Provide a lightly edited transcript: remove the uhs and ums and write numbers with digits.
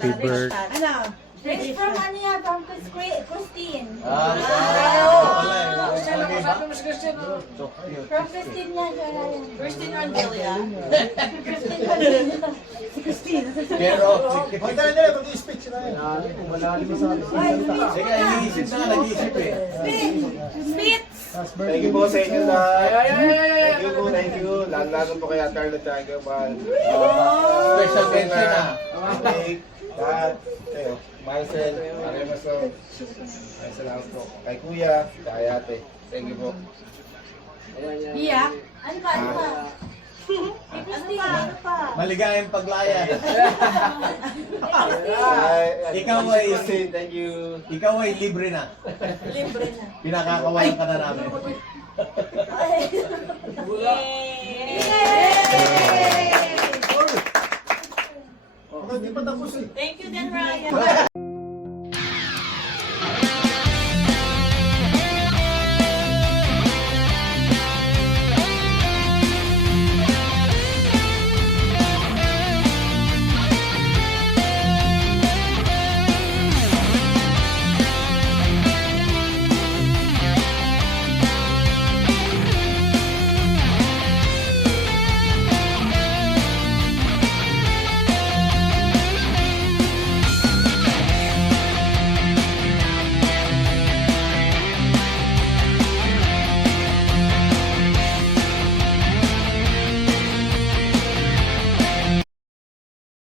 Happy birthday. Ano? It's from ano yan, from Christine. From Christine yan, Joanna. Christine Randelia. Christine Randelia. Si Christine. Pero, Ay, dali, mag-i-speech na yun. sige, nag-iisip na, nag-iisip eh. Spit! Thank you po sa inyo lahat. Thank you. Lalo po kay Carla Tiger Man. Special mention ah. Nick, lahat. Kayo. Marcel, Aremaso. Ay, salamat po. Kay Kuya, kay Ate. Thank you po. Iyak. Ano pa, ano pa? Christine, ano pa? Maligayang paglaya. Ikaw ay thank you. Ikaw ay libre na. Libre na. Pinakakawalan ka na namin. Hindi pa tapos eh. Thank you din, Ryan.